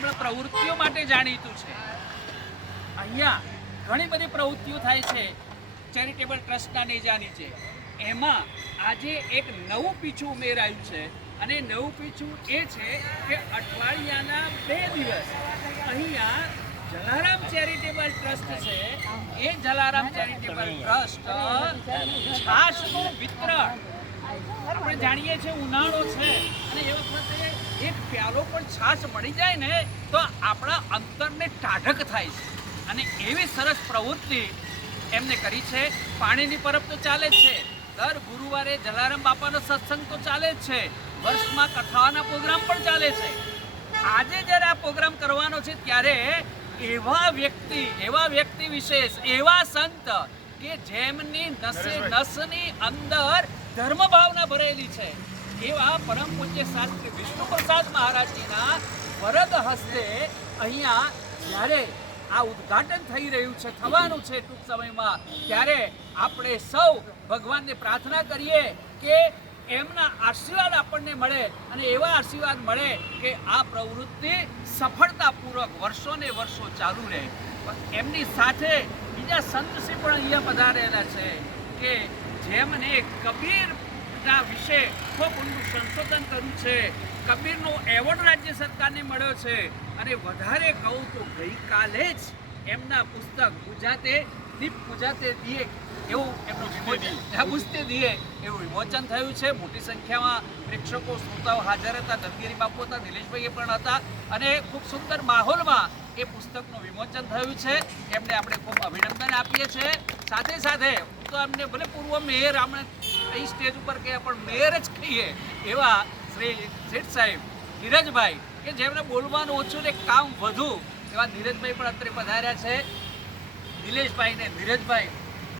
Charitable પ્રવૃત્તિઓ માટે જાણીતું છે। અહીંયા ઘણી બધી પ્રવૃત્તિઓ થાય છે ચેરિટેબલ ટ્રસ્ટના નેજા નીચે। એમાં આજે એક નવું પીછું ઉમેરાયું છે અને નવું પીછું એ છે કે અઠવાડિયાના 2 દિવસ અહીંયા જલારામ ચેરિટેબલ ટ્રસ્ટ છે, એ જલારામ ચેરિટેબલ ટ્રસ્ટ છાશનું વિતરણ, આપણે જાણીએ છીએ ઉનાળો છે અને એ વખતે એક પ્યાલો પણ છાશ મળી જાય ને તો આપણા અંતરને ટાઢક થાય છે અને એવી સરસ પ્રવૃત્તિ એમને કરી છે। પાણીની પરબ તો ચાલે જ છે, દર ગુરુવારે જલારામ બાપાનો સત્સંગ તો ચાલે જ છે, વર્ષમાં કથાના પ્રોગ્રામ પણ ચાલે છે। આજે જ્યારે આ પ્રોગ્રામ કરવાનો છે ત્યારે એવા વ્યક્તિ વિશેષ, એવા સંત કે જેમની નસે નસની અંદર ધર્મ ભાવના ભરેલી છે, એવા પરમ પૂજ્ય શાસ્ત્રી વિષ્ણુપ્રસાદ મહારાજજીના વરદ હસ્તે અહીંયા જ્યારે આ ઉદ્ઘાટન થઈ રહ્યું છે, થવાનું છે ટૂંક સમયમાં, ત્યારે આપણે સૌ ભગવાનને પ્રાર્થના કરીએ કે એમના આશીર્વાદ આપણને મળે અને એવા આશીર્વાદ મળે કે આ પ્રવૃત્તિ સફળતાપૂર્વક વર્ષોને વર્ષો ચાલુ રહે। એમની સાથે બીજા સંતશ્રી પણ અહીંયા પધારેલા છે કે જેમને કબીરના વિશે ખૂબ ઊંડું સંશોધન કર્યું છે। કબીરનો એવોર્ડ રાજ્ય સરકારને મળ્યો છે અને વધારે કહું તો ગઈકાલે જ એમના પુસ્તક પૂજાતે દીપ પૂજાતે દિયે એવું એમનું વિમોચન થયું છે। મોટી સંખ્યામાં પ્રેક્ષકો શ્રોતાઓ હાજર હતા, ધનગીરી બાપુ હતા, નિલેશભાઈ પણ હતા અને ખૂબ સુંદર માહોલમાં એ પુસ્તકનું વિમોચન થયું છે। એમને આપણે ખૂબ અભિનંદન આપીએ છીએ। સાથે સાથે તો એમને ભલે પૂર્વ મેયર આપણે અહીં સ્ટેજ ઉપર કહીએ પણ મેયર જ કહીએ એવા શ્રી શેઠ સાહેબ ધીરજભાઈ કે જેમને બોલવાનું ઓછું ને કામ વધુ, એવા ધીરજભાઈ પણ અત્રે પધાર્યા છે। નિલેશભાઈ ને ધીરજભાઈ